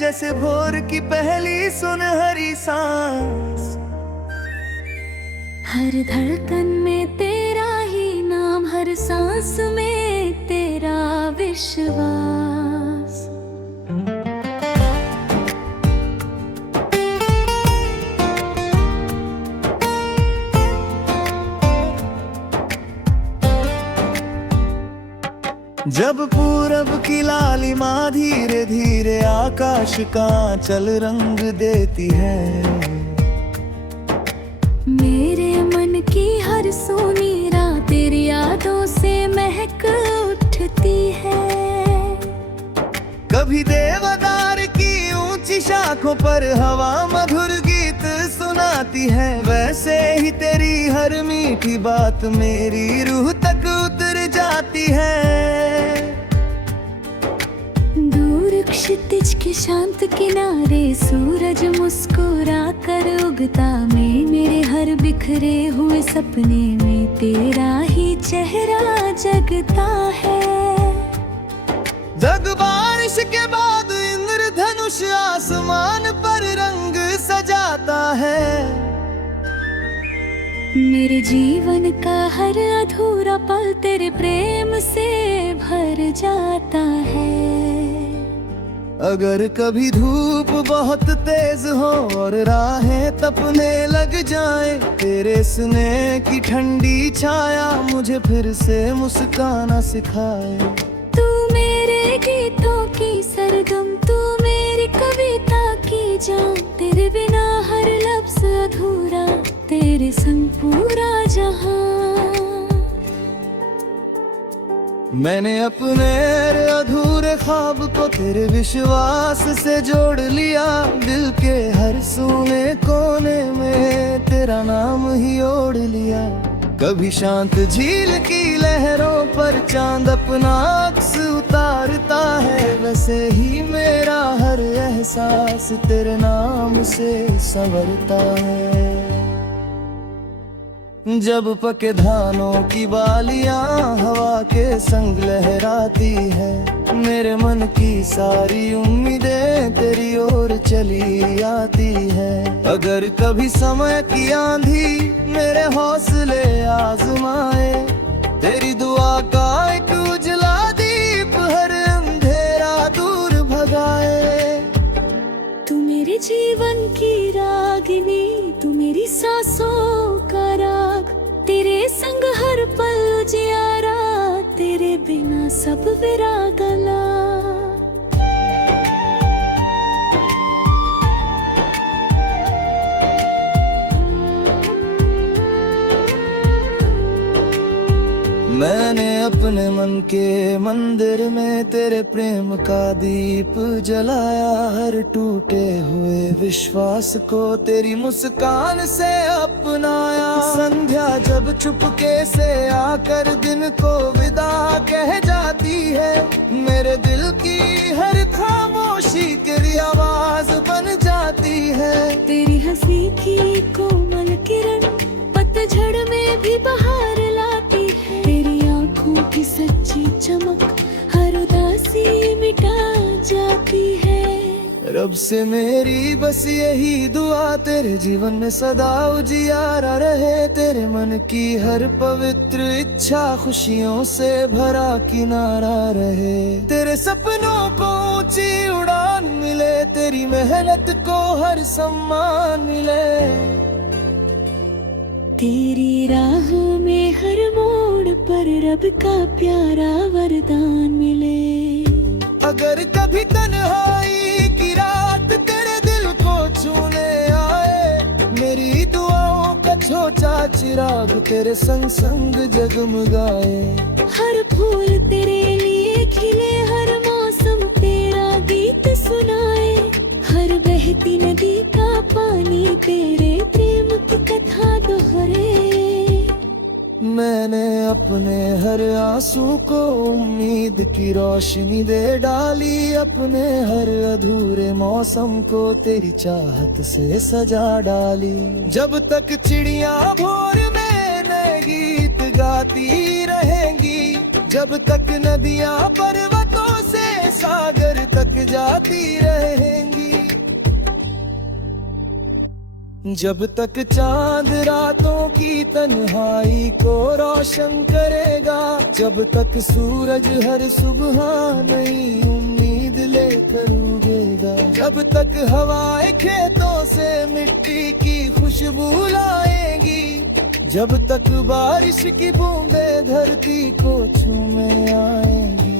जैसे भोर की पहली सुनहरी सांस। हर धड़कन में तेरा ही नाम, हर सांस में तेरा विश्वास। जब पूरब की लालिमा धीरे धीरे आकाश का चल रंग देती है, मेरे मन की हर सोनी रात तेरी यादों से महक उठती है। कभी देवदार की ऊंची शाखों पर हवा मधुर गीत सुनाती है, वैसे ही तेरी हर मीठी बात मेरी रूह तक उतर जाती है। दूर क्षितिज के शांत किनारे सूरज मुस्कुरा कर उगता, में मेरे हर बिखरे हुए सपने में तेरा ही चेहरा जगता है। जग बारिश के बाद इंद्रधनुष आसमान पर रंग सजाता है। मेरे जीवन का हर अधूरा पल तेरे प्रेम से भर जाता है। अगर कभी धूप बहुत तेज हो और राहें तपने लग जाए, तेरे स्नेह की ठंडी छाया मुझे फिर से मुस्काना सिखाए। तू मेरे गीतों की सरगम, तू मेरी कविता की जान, तेरे बिना हर लफ्ज़ अधूरा, तेरे संग पूरा जहां। मैंने अपने अधूरे ख्वाब को तेरे विश्वास से जोड़ लिया, दिल के हर सूने कोने में तेरा नाम ही ओढ़ लिया। कभी शांत झील की लहरों पर चांद अपना अक्स उतारता है, वैसे ही मेरा हर एहसास तेरे नाम से संवरता है। जब पके धानों की बालियां हवा के संग लहराती है, मेरे मन की सारी उम्मीदें तेरी ओर चली आती है। अगर कभी समय की आंधी मेरे हौसले आजमाए, तेरी दुआ का एक उजला दीप हर अंधेरा दूर भगाए। तू मेरे जीवन की रागिनी, तू मेरी सांसों का राग, तेरे संग हर पल उजियारा, तेरे बिना सब विरागला। मैंने अपने मन के मंदिर में तेरे प्रेम का दीप जलाया, हर टूटे हुए विश्वास को तेरी मुस्कान से अपनाया। संध्या जब चुपके से आकर दिन को विदा कह जाती है, मेरे दिल की हर खामोशी तेरी आवाज बन जाती है। तेरी हंसी की कोमल किरण पतझड़ में भी बहार लाती है, तेरी आंखों की सच्ची चमक हर उदासी मिटा जाती है। रब से मेरी बस यही दुआ, तेरे जीवन में सदा उजियारा रहे, तेरे मन की हर पवित्र इच्छा खुशियों से भरा किनारा रहे। तेरे सपनों को ऊंची उड़ान मिले, तेरी मेहनत को हर सम्मान मिले। तेरी राहों में हर मोड़ पर रब का प्यारा वरदान मिले। अगर कभी तन्हाई की रात तेरे दिल को छूने आए, मेरी दुआओं का छोटा चिराग तेरे संग संग जगमगाए। हर फूल तेरे लिए खिले, हर मौसम तेरा गीत सुनाए, हर बहती नदी का पानी तेरे प्रेम की कथा दोहरे। मैंने अपने हर आंसू को उम्मीद की रोशनी दे डाली, अपने हर अधूरे मौसम को तेरी चाहत से सजा डाली। जब तक चिड़िया भोर में नए गीत गाती रहेंगी, जब तक नदियां पर्वतों से सागर तक जाती रहेंगी। जब तक चांद रातों की तन्हाई को रोशन करेगा, जब तक सूरज हर सुबह नई उम्मीद लेकर उगेगा, जब तक हवाएं खेतों से मिट्टी की खुशबू लाएंगी, जब तक बारिश की बूंदें धरती को छूने आएंगी,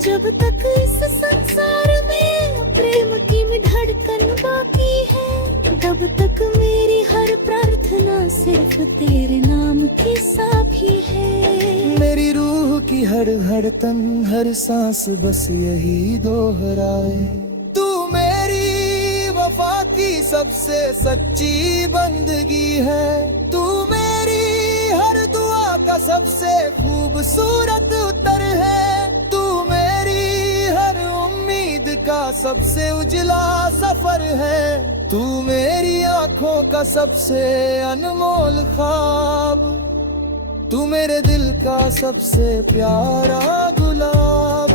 जब तक इस संसार में प्रेम की धड़कन बाकी है, तब तक मेरी हर प्रार्थना सिर्फ तेरे नाम की साफी है। मेरी रूह की हर धड़कन हर सांस बस यही दोहराए, तू मेरी वफा की सबसे सच्ची बंदगी है, तू मेरी हर दुआ का सबसे खूबसूरत उत्तर है, तू मेरी हर उम्मीद का सबसे उजला सफर है, तू मेरी आंखों का सबसे अनमोल ख्वाब, तू मेरे दिल का सबसे प्यारा गुलाब।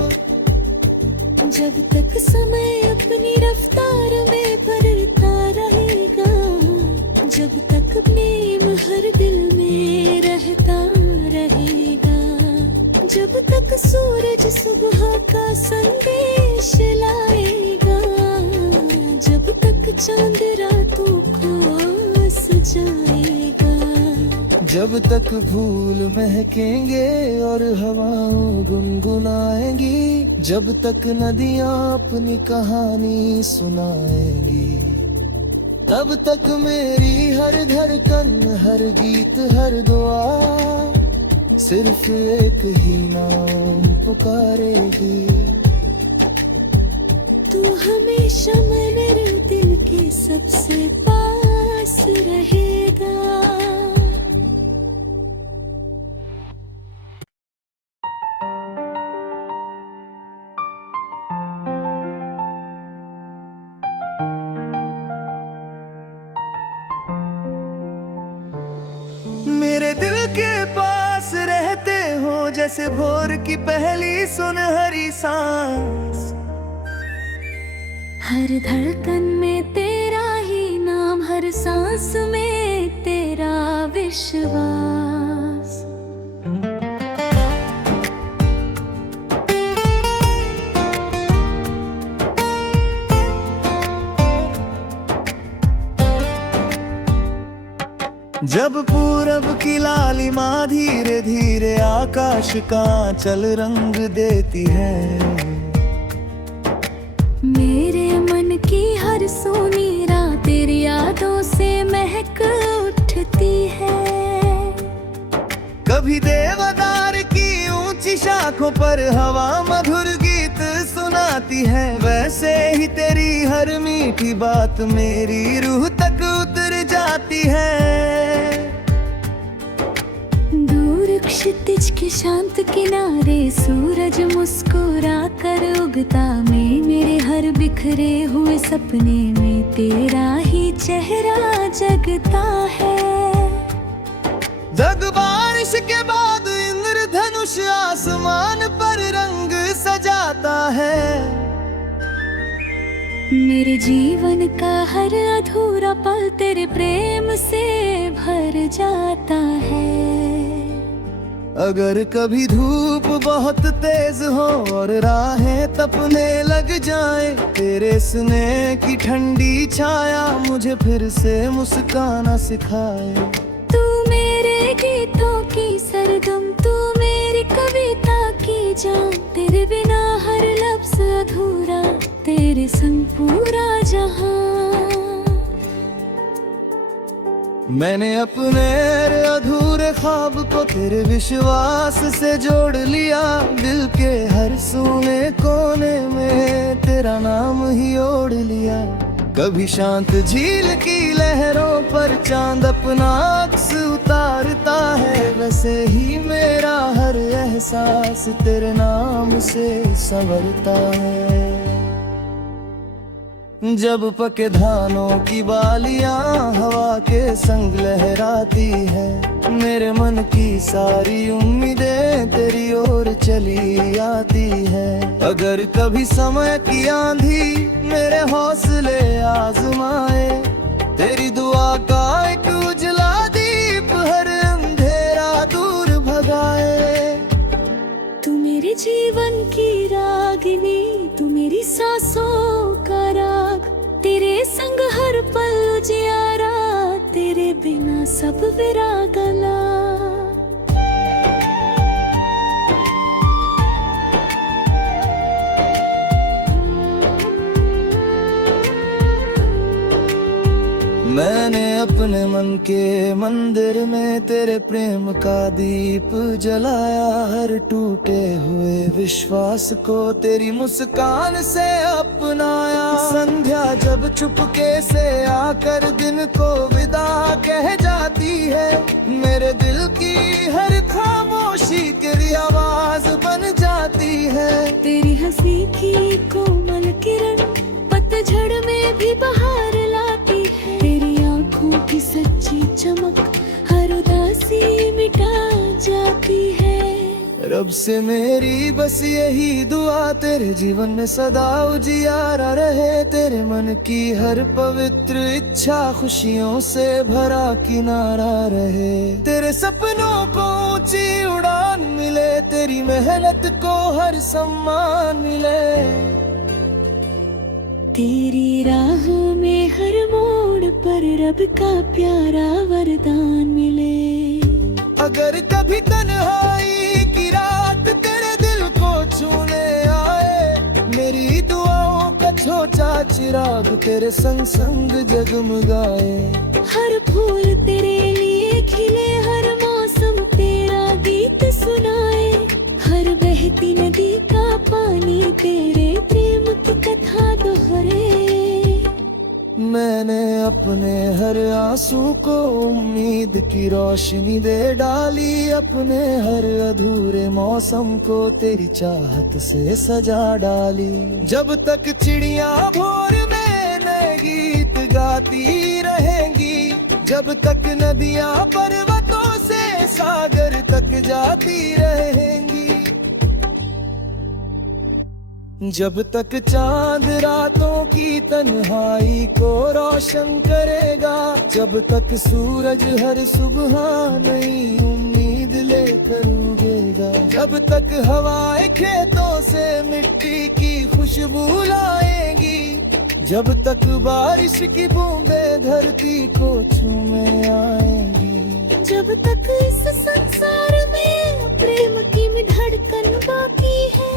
जब तक समय अपनी रफ्तार में बदलता रहेगा, जब तक प्रेम हर दिल में रहता रहेगा, जब तक सूरज सुबह का संदेश लाएगा, जब तक चांद रातों को सजाएगा, जब तक फूल महकेंगे और हवाएं गुनगुनाएंगी, जब तक नदियां अपनी कहानी सुनाएंगी, तब तक मेरी हर धड़कन हर गीत हर दुआ सिर्फ एक ही नाम पुकारेगी। तू हमेशा मेरे दिल के सबसे पास रहेगा। मेरे दिल के पास रहते हो जैसे भोर की पहली सुनहरी सांस, हर धड़कन में तेरा ही नाम, हर सांस में तेरा विश्वास। जब पूरब की लालिमा धीरे धीरे आकाश का चल रंग देती है, मेरे मन की हर सोनी रात तेरी यादों से महक उठती है। कभी देवदार की ऊंची शाखों पर हवा मधुर गीत सुनाती है, वैसे ही तेरी हर मीठी बात मेरी रूह तक उतर जाती है। दूर क्षितिज के शांत किनारे सूरज मुस्कुरा कर उगता, मैं मेरे हर बिखरे हुए सपने में तेरा ही चेहरा जगता है। जग बारिश के बाद इंद्रधनुष आसमान पर रंग सजाता है, मेरे जीवन का हर अधूरा पल तेरे प्रेम से भर जाता है। अगर कभी धूप बहुत तेज हो और राहें तपने लग जाए, तेरे स्नेह की ठंडी छाया मुझे फिर से मुस्काना सिखाए। तू मेरे गीतों की सरगम, तू मेरी कविता की जान, तेरे बिना हर लफ्ज़ अधूरा, तेरे संग पूरा जहां। मैंने अपने अधूरे ख्वाब को तेरे विश्वास से जोड़ लिया, दिल के हर सूने कोने में तेरा नाम ही ओढ़ लिया। कभी शांत झील की लहरों पर चांद अपना अक्स उतारता है, वैसे ही मेरा हर एहसास तेरे नाम से संवरता है। जब पके धानों की बालियां हवा के संग लहराती है, मेरे मन की सारी उम्मीदें तेरी ओर चली आती है। अगर कभी समय की आंधी मेरे हौसले आजमाए, तेरी दुआ का एक उजला दीप हर अंधेरा दूर भगाए। तू मेरे जीवन की रागिनी, तू मेरी सांसों का राग, तेरे संग हर पल उजियारा, तेरे बिना सब विरागला। मैंने अपने मन के मंदिर में तेरे प्रेम का दीप जलाया, हर टूटे हुए विश्वास को तेरी मुस्कान से अपनाया। संध्या जब चुपके से आकर दिन को विदा कह जाती है, मेरे दिल की हर खामोशी तेरी आवाज बन जाती है। तेरी हंसी की कोमल किरण पतझड़ में भी बहार लाती है, तेरी आंखों की सच्ची चमक हर उदासी मिटा जाती है। रब से मेरी बस यही दुआ, तेरे जीवन में सदा उजियारा रहे, तेरे मन की हर पवित्र इच्छा खुशियों से भरा किनारा रहे। तेरे सपनों को ऊंची उड़ान मिले, तेरी मेहनत को हर सम्मान मिले। तेरी राह में हर मोड़ पर रब का प्यारा वरदान मिले। अगर कभी तन्हाई की रात तेरे दिल को छूने आए, मेरी दुआओं का छोटा चिराग तेरे संग संग जगमगाए। हर फूल तेरे लिए खिले, हर मौसम तेरा गीत सुनाए, हर बहती नदी का पानी तेरे प्रेम की कथा दोहरे। मैंने अपने हर आंसू को उम्मीद की रोशनी दे डाली, अपने हर अधूरे मौसम को तेरी चाहत से सजा डाली। जब तक चिड़िया भोर में नए गीत गाती रहेंगी, जब तक नदियां पर्वतों से सागर तक जाती रहेंगी, जब तक चांद रातों की तन्हाई को रोशन करेगा, जब तक सूरज हर सुबह नई उम्मीद लेकर उगेगा, जब तक हवाएं खेतों से मिट्टी की खुशबू लाएंगी, जब तक बारिश की बूंदें धरती को छूने आएंगी, जब तक इस संसार में प्रेम की धड़कन बाकी है,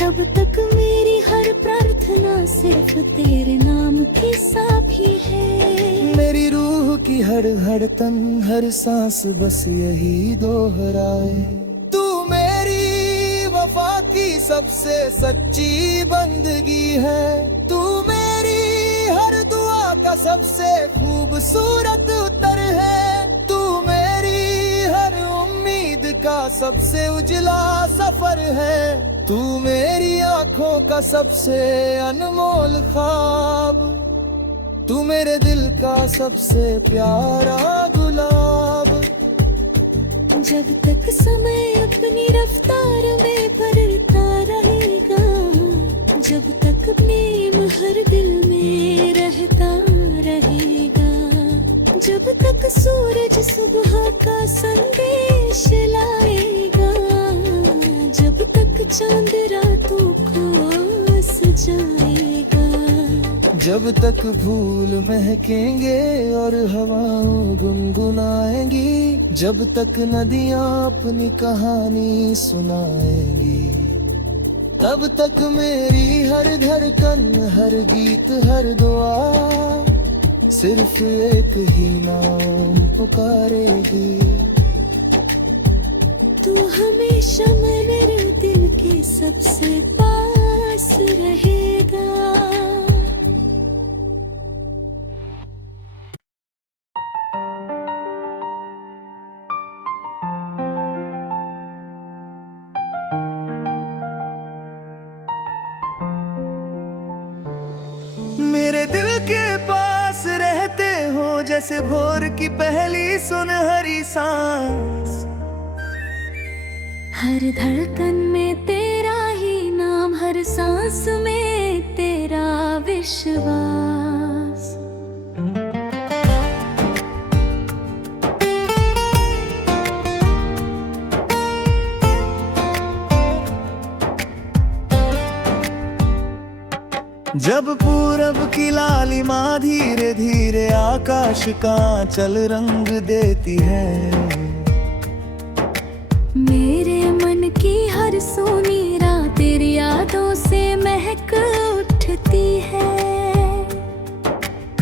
तब तक मेरी हर प्रार्थना सिर्फ तेरे नाम की साफी है। मेरी रूह की हर धड़कन हर सांस बस यही दोहराए, तू मेरी वफा की सबसे सच्ची बंदगी है, तू मेरी हर दुआ का सबसे खूबसूरत उत्तर है, तू मेरी हर उम्मीद का सबसे उजला सफर है, तू मेरी आंखों का सबसे अनमोल ख्वाब, तू मेरे दिल का सबसे प्यारा गुलाब। जब तक समय अपनी रफ्तार में बदलता रहेगा, जब तक प्रेम हर दिल में रहता रहेगा, जब तक सूरज सुबह का संदेश लाएगा, जब तक चांद रातों को सजाएगा, जब तक फूल महकेंगे और हवाएं गुनगुनाएंगी, जब तक नदियां अपनी कहानी सुनाएंगी, तब तक मेरी हर धड़कन हर गीत हर दुआ सिर्फ एक ही नाम पुकारेगी। तू हमेशा मेरे दिल के सबसे पास रहेगा। मेरे जैसे भोर की पहली सुनहरी सांस। हर धड़कन में तेरा ही नाम, हर सांस में तेरा विश्वास। जब पूरब की लालिमा धीरे धीरे आकाश का चल रंग देती है, मेरे मन की हर सोनी रात तेरी यादों से महक उठती है।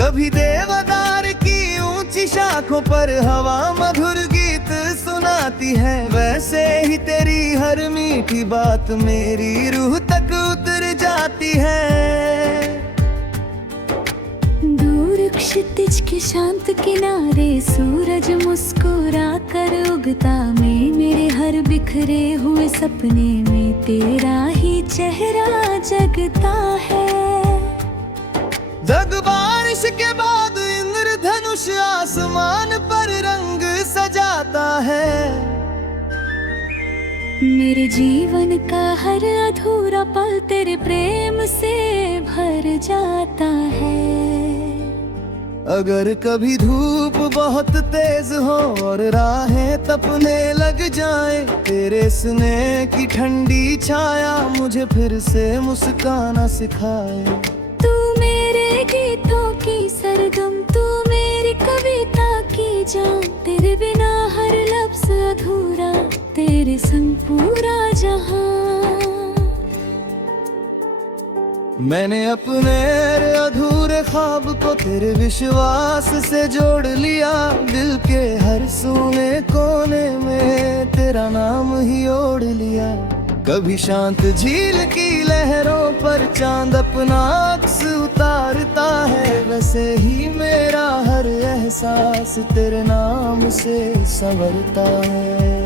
कभी देवदार की ऊंची शाखों पर हवा मधुर गीत सुनाती है, वैसे ही तेरी हर मीठी बात मेरी रूह तक उतर जाती है। दूर क्षितिज के शांत किनारे सूरज मुस्कुरा कर उगता, मैं मेरे हर बिखरे हुए सपने में तेरा ही चेहरा जगता है। जग बारिश के बाद इंद्रधनुष आसमान पर रंग सजाता है, मेरे जीवन का हर अधूरा पल तेरे प्रेम से भर जाता है। अगर कभी धूप बहुत तेज हो और राहें तपने लग जाए, तेरे स्नेह की ठंडी छाया मुझे फिर से मुस्काना सिखाए। तू मेरे गीतों की सरगम, तू मेरी कविता की जान, तेरे बिना हर लफ्ज़ अधूरा, तेरे संग पूरा जहां। मैंने अपने अधूरे ख्वाब को तेरे विश्वास से जोड़ लिया, दिल के हर सूने कोने में तेरा नाम ही ओढ़ लिया। कभी शांत झील की लहरों पर चांद अपना अक्स उतारता है, वैसे ही मेरा हर एहसास तेरे नाम से संवरता है।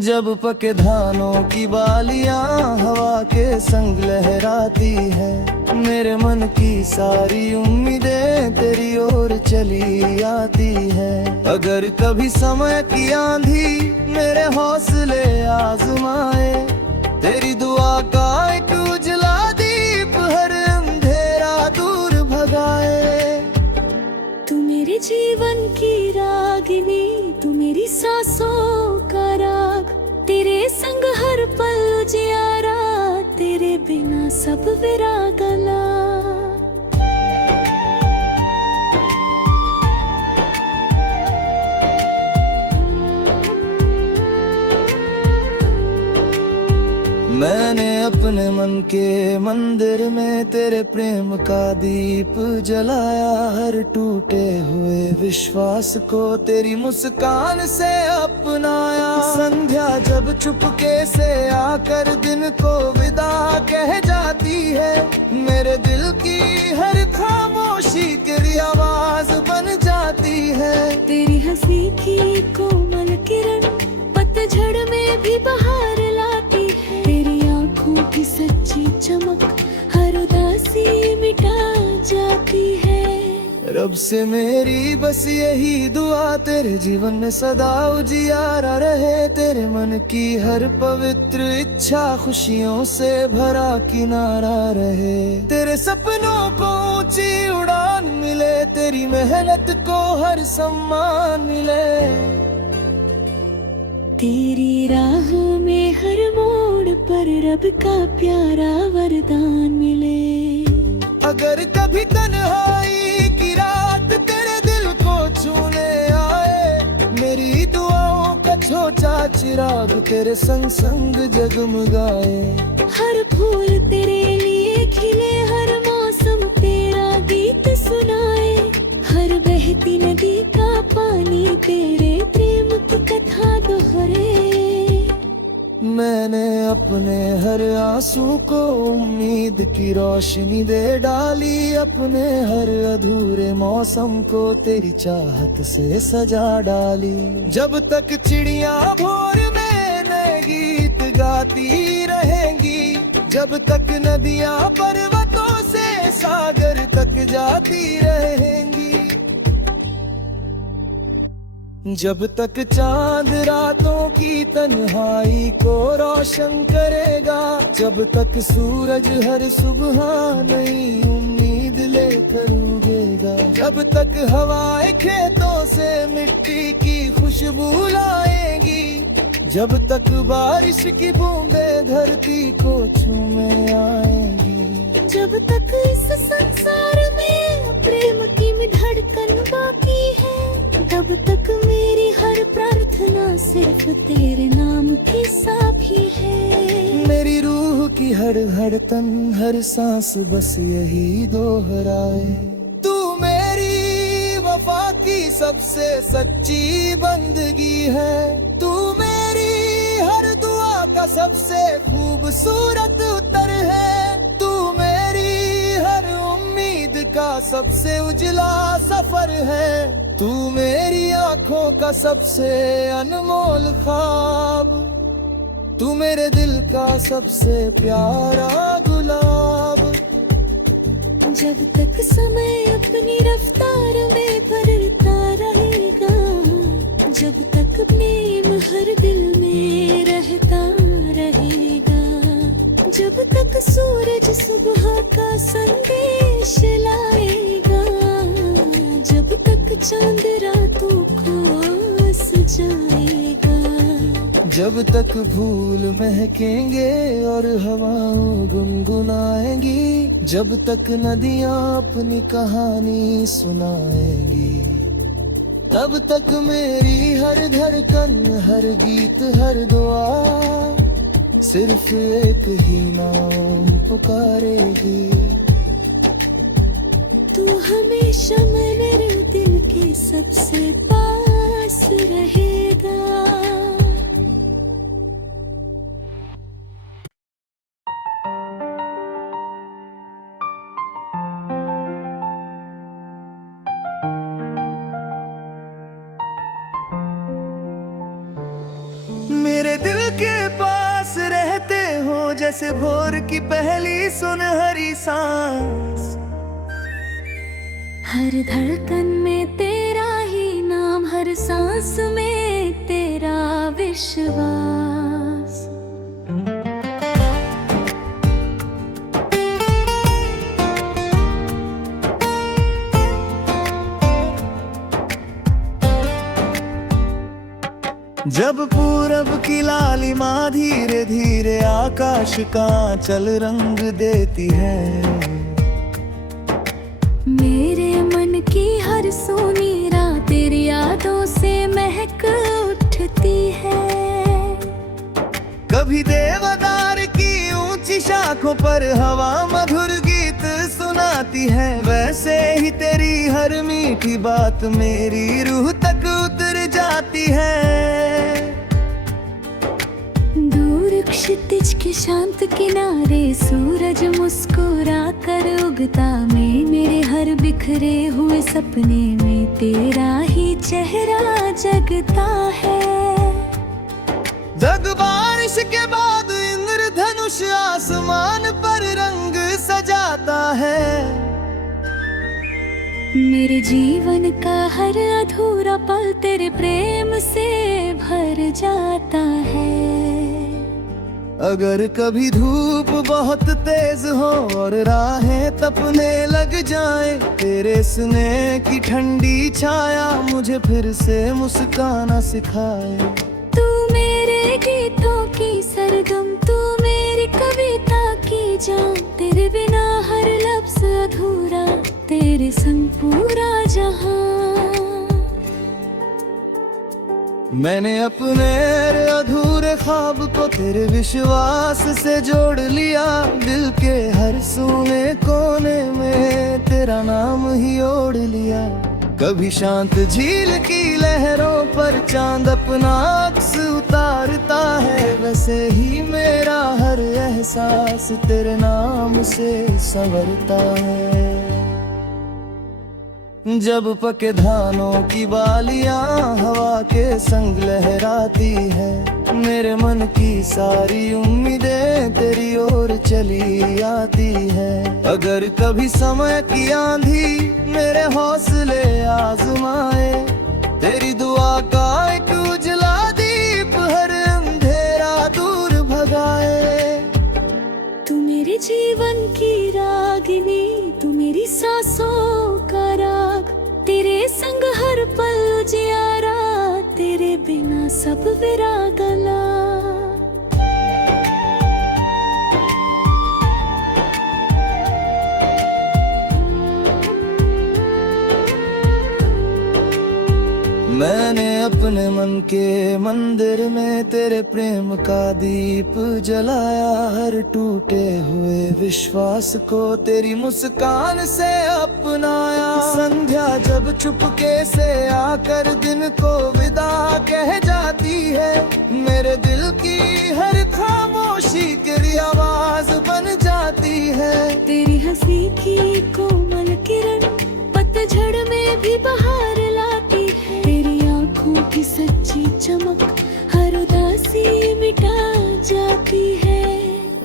जब पके धानों की बालियां हवा के संग लहराती है, मेरे मन की सारी उम्मीदें तेरी ओर चली आती है। अगर कभी समय की आंधी मेरे हौसले आजमाए, तेरी दुआ का एक उजला दीप हर अंधेरा दूर भगाए। तू मेरे जीवन की रागिनी, तू मेरी सांसों का राग, तेरे संग हर पल उजियारा, तेरे बिना सब विरागला। मैंने अपने मन के मंदिर में तेरे प्रेम का दीप जलाया, हर टूटे हुए विश्वास को तेरी मुस्कान से अपनाया। संध्या जब चुपके से आकर दिन को विदा कह जाती है, मेरे दिल की हर खामोशी तेरी आवाज बन जाती है। तेरी हंसी की कोमल किरण पतझड़ में भी बहार लाती है, तेरी आँखों की सच्ची चमक हर उदासी मिटा जाती है। रब से मेरी बस यही दुआ, तेरे जीवन में सदा उजियारा रहे, तेरे मन की हर पवित्र इच्छा खुशियों से भरा किनारा रहे। तेरे सपनों को ऊंची उड़ान मिले, तेरी मेहनत को हर सम्मान मिले। तेरी राह में हर मोड़ पर रब का प्यारा वरदान मिले। अगर कभी तन्हाई की रात तेरे दिल को छूने आए, मेरी दुआओं का छोटा चिराग तेरे संग संग जगमगाए। हर फूल तेरे लिए खिले, हर मौसम तेरा गीत सुनाए, हर बहती नदी का पानी तेरे प्रेम की कथा दोहरे। मैंने अपने हर आंसू को उम्मीद की रोशनी दे डाली, अपने हर अधूरे मौसम को तेरी चाहत से सजा डाली। जब तक चिड़िया भोर में नए गीत गाती रहेंगी, जब तक नदियां पर्वतों से सागर तक जाती रहेंगी, जब तक चांद रातों की तन्हाई को रोशन करेगा, जब तक सूरज हर सुबह नई उम्मीद लेकर उगेगा, जब तक हवाएं खेतों से मिट्टी की खुशबू लाएंगी, जब तक बारिश की बूंदें धरती को छूने आएंगी, जब तक इस संसार में प्रेम की धड़कन बाकी है, तब तक मेरी हर प्रार्थना सिर्फ तेरे नाम की साफी है। मेरी रूह की हर धड़कन हर सांस बस यही दोहराए, तू मेरी वफा की सबसे सच्ची बंदगी है, तू मेरी हर दुआ का सबसे खूबसूरत उत्तर है, तू मेरी हर उम्मीद का सबसे उजला सफर है, तू मेरी आंखों का सबसे अनमोल ख्वाब, तू मेरे दिल का सबसे प्यारा गुलाब। जब तक समय अपनी रफ्तार में बदलता रहेगा, जब तक प्रेम हर दिल में रहता रहेगा, जब तक सूरज सुबह का संदेश लाएगा, जब तक चांद रातों को सजाएगा, जब तक फूल महकेंगे और हवाएं गुनगुनाएंगी, जब तक नदियां अपनी कहानी सुनाएंगी, तब तक मेरी हर धड़कन हर गीत हर दुआ सिर्फ एक ही नाम पुकारेगी। तू हमेशा मेरे दिल के सबसे पास रहेगा। मेरे दिल के पास रहते हो जैसे भोर की पहली सुनहरी सांस, हर धड़कन में तेरा ही नाम, हर सांस में तेरा विश्वास। जब पूरब की लालिमा धीरे धीरे आकाश का चल रंग देती है, मेरे मन की हर सोनी रात तेरी यादों से महक उठती है। कभी देवदार की ऊंची शाखों पर हवा मधुर गीत सुनाती है, वैसे ही तेरी हर मीठी बात मेरी रूह तक उतर जाती है। दूर क्षितिज के शांत किनारे सूरज मुस्कुरा कर उगता, मैं मेरे हर बिखरे हुए सपने में तेरा ही चेहरा जगता है। जग बारिश के बाद इंद्रधनुष आसमान पर रंग सजाता है, मेरे जीवन का हर अधूरा पल तेरे प्रेम से भर जाता है। अगर कभी धूप बहुत तेज हो और राहें तपने लग जाए, तेरे स्नेह की ठंडी छाया मुझे फिर से मुस्काना सिखाए। तू मेरे गीतों की सरगम, तू मेरी कविता की जान, तेरे बिना हर लफ्ज़ अधूरा, तेरे संग पूरा जहां। मैंने अपने अधूरे ख्वाब को तेरे विश्वास से जोड़ लिया, दिल के हर सूने कोने में तेरा नाम ही ओढ़ लिया। कभी शांत झील की लहरों पर चांद अपना अक्स उतारता है, वैसे ही मेरा हर एहसास तेरे नाम से संवरता है। जब पके धानों की बालियां हवा के संग लहराती है, मेरे मन की सारी उम्मीदें तेरी ओर चली आती है। अगर कभी समय की आंधी मेरे हौसले आजमाए, तेरी दुआ का एक उजला दीप हर अंधेरा दूर भगाए। तू मेरे जीवन की रागिनी, तू मेरी सांसों का राग, तेरे संग हर पल उजियारा, तेरे बिना सब विरागला। मैंने अपने मन के मंदिर में तेरे प्रेम का दीप जलाया, हर टूटे हुए विश्वास को तेरी मुस्कान से अपनाया। संध्या जब चुपके से आकर दिन को विदा कह जाती है, मेरे दिल की हर खामोशी तेरी आवाज बन जाती है। तेरी हंसी की कोमल किरण पतझड़ में भी बहार लाती है, तेरी आँखों की सच्ची चमक हर उदासी मिटा जाती है।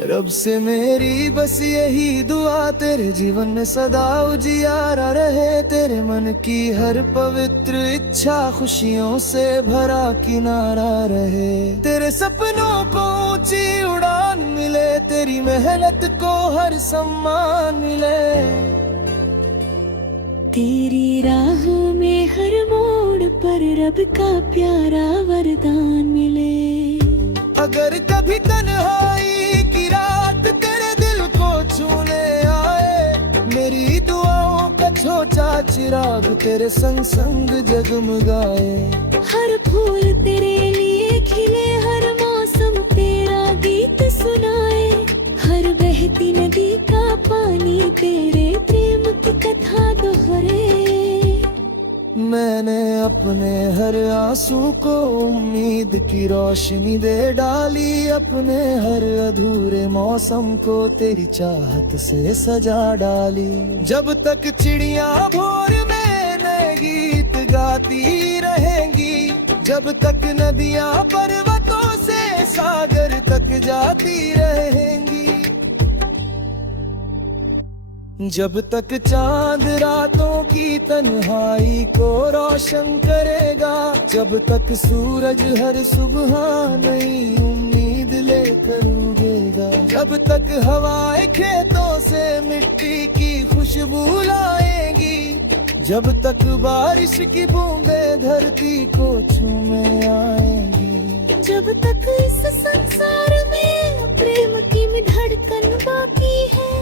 रब से मेरी बस यही दुआ, तेरे जीवन में सदा उजियारा रहे, तेरे मन की हर पवित्र इच्छा खुशियों से भरा किनारा रहे। तेरे सपनों को ऊंची उड़ान मिले, तेरी मेहनत को हर सम्मान मिले। तेरी राहों में हर मोड़ पर रब का प्यारा वरदान मिले। अगर कभी तन्हाई की रात तेरे दिल को छूने आए, मेरी दुआओं का छोटा चिराग तेरे संग संग जगमगाए। हर फूल तेरे लिए खिले, हर मौसम तेरा गीत सुनाए, हर बहती नदी का पानी तेरे प्रेम की कथा दोहरे। मैंने अपने हर आंसू को उम्मीद की रोशनी दे डाली, अपने हर अधूरे मौसम को तेरी चाहत से सजा डाली। जब तक चिड़िया भोर में नए गीत गाती रहेंगी, जब तक नदियां पर्वतों से सागर तक जाती रहेंगी, जब तक चांद रातों की तन्हाई को रोशन करेगा, जब तक सूरज हर सुबह नई उम्मीद लेकर उगेगा, जब तक हवाएं खेतों से मिट्टी की खुशबू लाएंगी, जब तक बारिश की बूंदें धरती को छूने आएंगी, जब तक इस संसार में प्रेम की धड़कन बाकी है,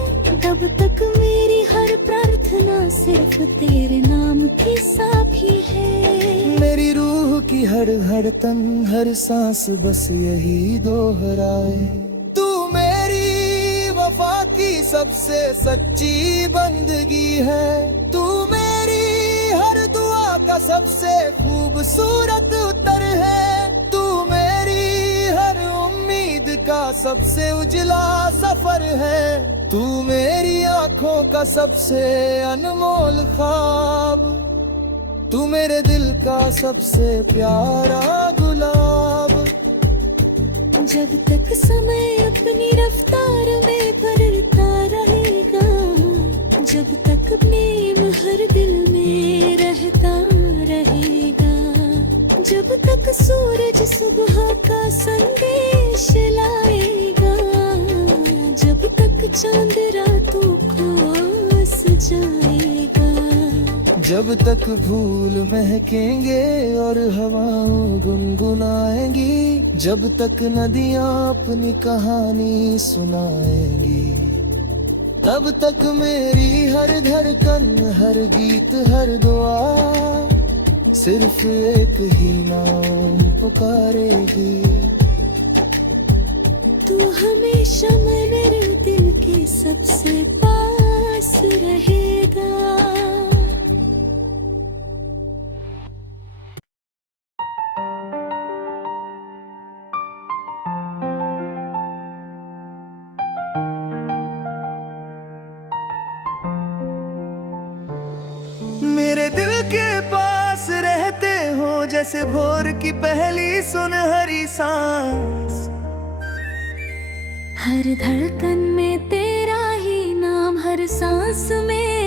तब तक मेरी हर प्रार्थना सिर्फ तेरे नाम की साफी है। मेरी रूह की हर धड़कन हर सांस बस यही दोहराए, तू मेरी वफा की सबसे सच्ची बंदगी है, तू मेरी हर दुआ का सबसे खूबसूरत उत्तर है, तू मेरी हर उम्मीद का सबसे उजला सफर है, तू मेरी आंखों का सबसे अनमोल ख्वाब, तू मेरे दिल का सबसे प्यारा गुलाब। जब तक समय अपनी रफ्तार में बदलता रहेगा, जब तक प्रेम हर दिल में रहता रहेगा, जब तक सूरज सुबह का संदेश लाएगा, जब तक चांद रातों को सजाएगा, जब तक फूल महकेंगे और हवाएं गुनगुनाएंगी, जब तक नदियां अपनी कहानी सुनाएंगी, तब तक मेरी हर धड़कन हर गीत हर दुआ सिर्फ एक ही नाम पुकारेगी। तू हमेशा मेरे दिल के सबसे पास रहेगा। मेरे दिल के पास रहते हो जैसे भोर की पहली सुनहरी सांस, हर धड़कन में तेरा ही नाम, हर सांस में